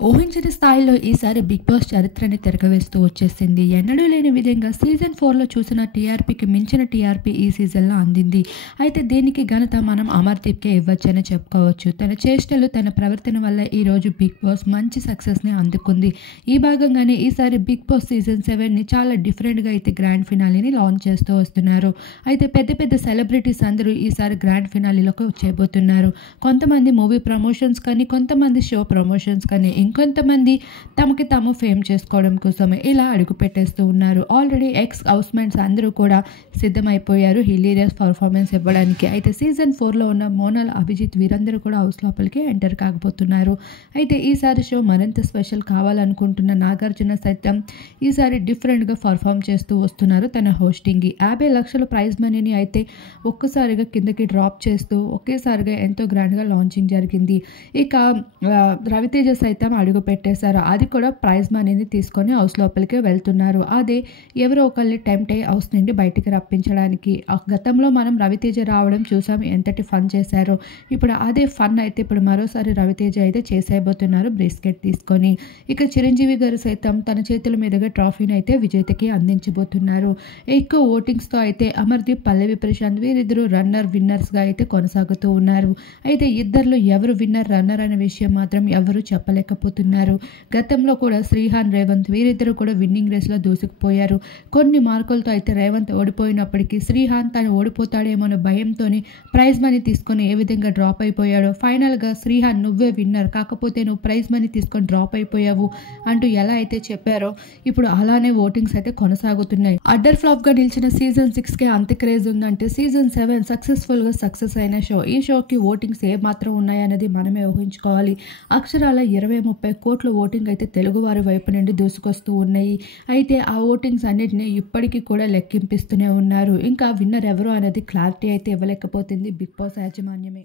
ఊహించని స్థాయిలో ఈసారి 'బిగ్ బాస్' చరిత్రని తిరగవేస్తూ వచ్చేసింది. ఎన్నడూ లేని విధంగా సీజన్ 4లో చూసిన టీఆర్పీకి మించిన టీఆర్పీ ఈ సీజన్‌లో అందింది. అయితే దీనికి ఘనత మనం అమర్‌దీప్‌కే ఇవ్వచ్చని చెప్పుకోవచ్చు. తన చేష్టలు, తన ప్రవర్తన వల్ల ఈరోజు 'బిగ్ బాస్' మంచి సక్సెస్‌ని అందుకుంది. ఈ భాగంగానే ఈసారి 'బిగ్ బాస్' సీజన్ 7ని చాలా డిఫరెంట్‌గా అయితే గ్రాండ్ ఫినాలేని లాంచ్ చేస్తూ వస్తున్నారు. అయితే పెద్ద పెద్ద సెలబ్రిటీస్ అందరూ ఈసారి గ్రాండ్ ఫినాలేలోకి వచ్చేయబోతున్నారు. కొంతమంది మూవీ ప్రమోషన్స్ కానీ, కొంతమంది షో ప్రమోషన్స్ కానీ, ఇంకొంతమంది తమకి తాము ఫేమ్ చేసుకోవడం కోసం ఇలా అడుగు పెట్టేస్తూ ఉన్నారు. ఆల్రెడీ ఎక్స్ హౌస్‌మేట్స్ అందరూ కూడా సిద్ధమైపోయారు హిలేరియస్ పర్ఫార్మెన్స్ ఇవ్వడానికి. అయితే సీజన్ 4లో ఉన్న మోనాల్, అభిజిత్ వీరందరూ కూడా హౌస్ లోపలికి ఎంటర్ కాకపోతున్నారు. అయితే ఈసారి షో మరింత స్పెషల్ కావాలనుకుంటున్న నాగార్జున సైతం ఈసారి డిఫరెంట్‌గా పర్ఫార్మ్ చేస్తూ వస్తున్నారు తన హోస్టింగ్‌కి. 50 లక్షల ప్రైజ్ మనీని అయితే ఒక్కసారిగా కిందకి డ్రాప్ చేస్తూ ఒకేసారిగా ఎంతో గ్రాండ్‌గా లాంచింగ్ జరిగింది. ఇక రవితేజ సైతం అడుగు పెట్టేశారు. అది కూడా ప్రైజ్ మనీని తీసుకొని హౌస్ లోపలికి వెళ్తున్నారు. అదే ఎవరో ఒకళ్ళని టెంప్ట్ అయ్యి హౌస్ నుండి బయటికి రప్పించడానికి. గతంలో మనం రవితేజ రావడం చూసాం, ఎంతటి ఫన్ చేశారో. ఇప్పుడు అదే ఫన్ అయితే ఇప్పుడు మరోసారి రవితేజ అయితే చేసేయబోతున్నారు బ్రేస్కెట్ తీసుకొని. ఇక చిరంజీవి గారు సైతం తన చేతుల మీదుగా ట్రాఫీని అయితే విజేతకి అందించబోతున్నారు. ఎక్కువ ఓటింగ్స్‌తో అయితే అమర్‌దీప్, పల్లవి ప్రశాంత్ వీరిద్దరూ విన్నర్స్‌గా అయితే కొనసాగుతూ ఉన్నారు. అయితే ఇద్దరిలో ఎవరు విన్నర్, రన్నర్ అనే విషయం మాత్రం ఎవరు చెప్పలేకపోతున్నారు. గతంలో కూడా శ్రీహాన్, రేవంత్ వీరిద్దరూ కూడా విన్నింగ్ రేస్‌లో దూసుకుపోయారు. కొన్ని మార్కులతో అయితే రేవంత్ ఓడిపోయినప్పటికీ శ్రీహాన్ తను ఓడిపోతాడేమో అనే భయంతోని ప్రైజ్ మనీ తీసుకొని ఏ విధంగా డ్రాప్ అయిపోయాడో, ఫైనల్‌గా శ్రీహాన్ నువ్వే విన్నర్, కాకపోతే నువ్వు ప్రైజ్ మనీ తీసుకొని డ్రాప్ అయిపోయావు అంటూ ఎలా అయితే చెప్పారో ఇప్పుడు అలానే ఓటింగ్స్ అయితే కొనసాగుతున్నాయి. అడ్డర్ ఫ్లాప్‌గా నిలిచిన సీజన్ 6కే అంత క్రేజ్ ఉందంటే సీజన్ 7 సక్సెస్‌ఫుల్‌గా సక్సెస్ అయిన షో. ఈ షోకి ఓటింగ్స్ ఏ మాత్రం ఉన్నాయనేది మనమే ఊహించుకోవాలి. అక్షరాల 20-30 కోట్ల ఓటింగ్ అయితే తెలుగువారి వైపు నుండి దూసుకొస్తూ ఉన్నాయి. అయితే ఆ ఓటింగ్స్ అన్నిటిని ఇప్పటికీ కూడా లెక్కింపిస్తూనే ఉన్నారు. ఇంకా విన్నర్ ఎవరు అనేది క్లారిటీ అయితే ఇవ్వలేకపోతుంది బిగ్ బాస్ యాజమాన్యమే.